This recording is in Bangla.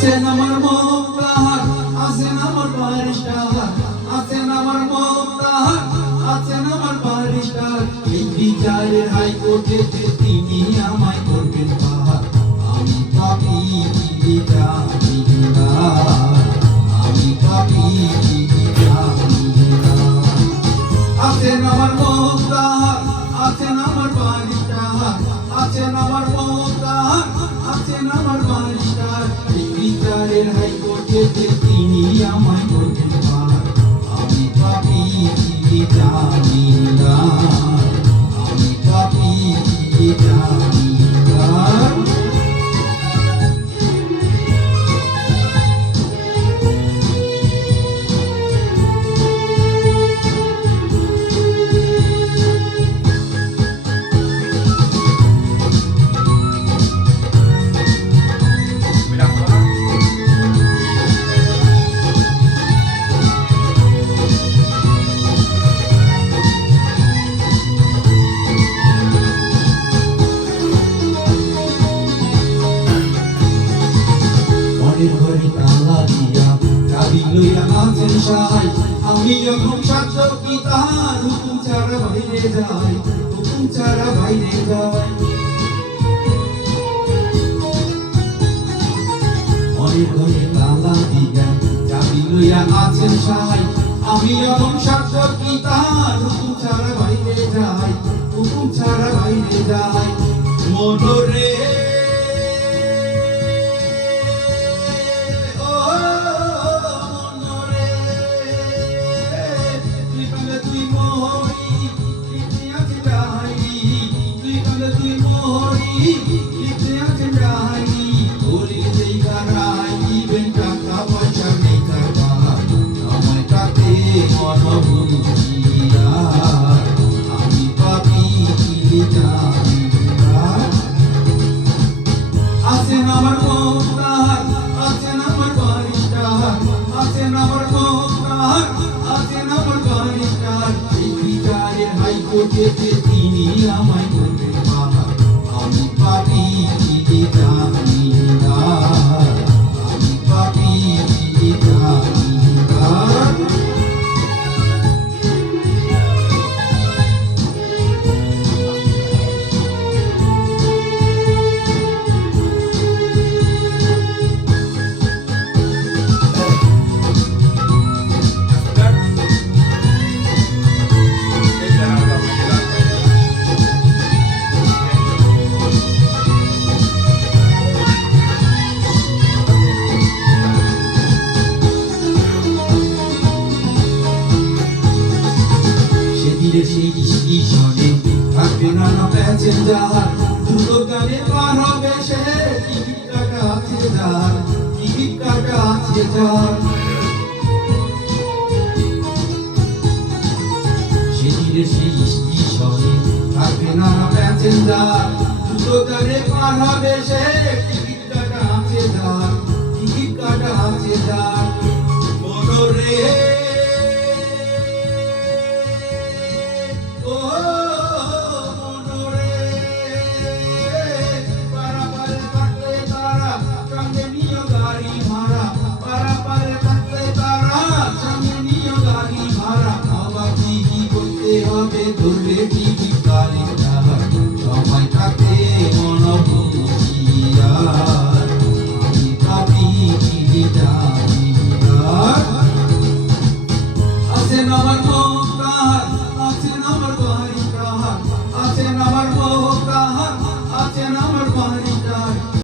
আছেন আমার মুক্তার, আছেন আমার বারিস্টার, আছেন আমার মুক্তার, আছেন আমার বারিস্টার। এই বিচারের হাইকোর্টে তিনি আমায় করবেন পার। আমি পাপী কি জানি না, আমি পাপী কি জানি না। আছেন আমার মুক্তার, আছেন আমার বারিস্টার, আছেন আমার মুক্তার, আছেন আমার বারিস্টার। এই বিচারের হাইকোর্টে তিনি আমায় করবেন পার। আমি পাপী কি জানি না, আমি পাপী কি জানি না। ঘরে তালা দিয়া চাবি লইয়া আছেন সাহাই। আমি যখন সাক্ষ্য কি তাহার হুকুম ছাড়া বাইরে যাই, হুকুম ছাড়া বাইরে যাই। ঘরে তালা দিয়া চাবি লইয়া আছেন সাহাই। আমি যখন সাক্ষ্য কি তাহার হুকুম ছাড়া বাইরে যাই, হুকুম ছাড়া বাইরে যাই। মনোরে আছেন আমার মুক্তার, আছেন আমার বারিস্টার, আছেন আমার মুক্তার, আছেন আমার বারিস্টার। এই বিচারের হাইকোর্টে তিনি আমায় করবেন পার। আমি পাপী কি জানি না, আমি পাপী কি জানি না। সেই স্টেশনে থাকবে না প্যাসেঞ্জার, দ্রুত গাড়ি পার হবে সে। টিকিট কাটা আছে যার, টিকিট কাটা আছে যার। সেদিনের সেই স্টেশনে থাকবে না প্যাসেঞ্জার, দ্রুত গাড়ি পার হবে সে। টিকিট কাটা আছে যার, টিকিট কাটা আছে যার। মনোরে ধরবে টিকিট গাড়িটা সময় থাকে মনোভূতিয়ার। আমি পাপী কি জানি না। আছেন আমার মুক্তার, আছেন আমার বারিস্টার, আছেন আমার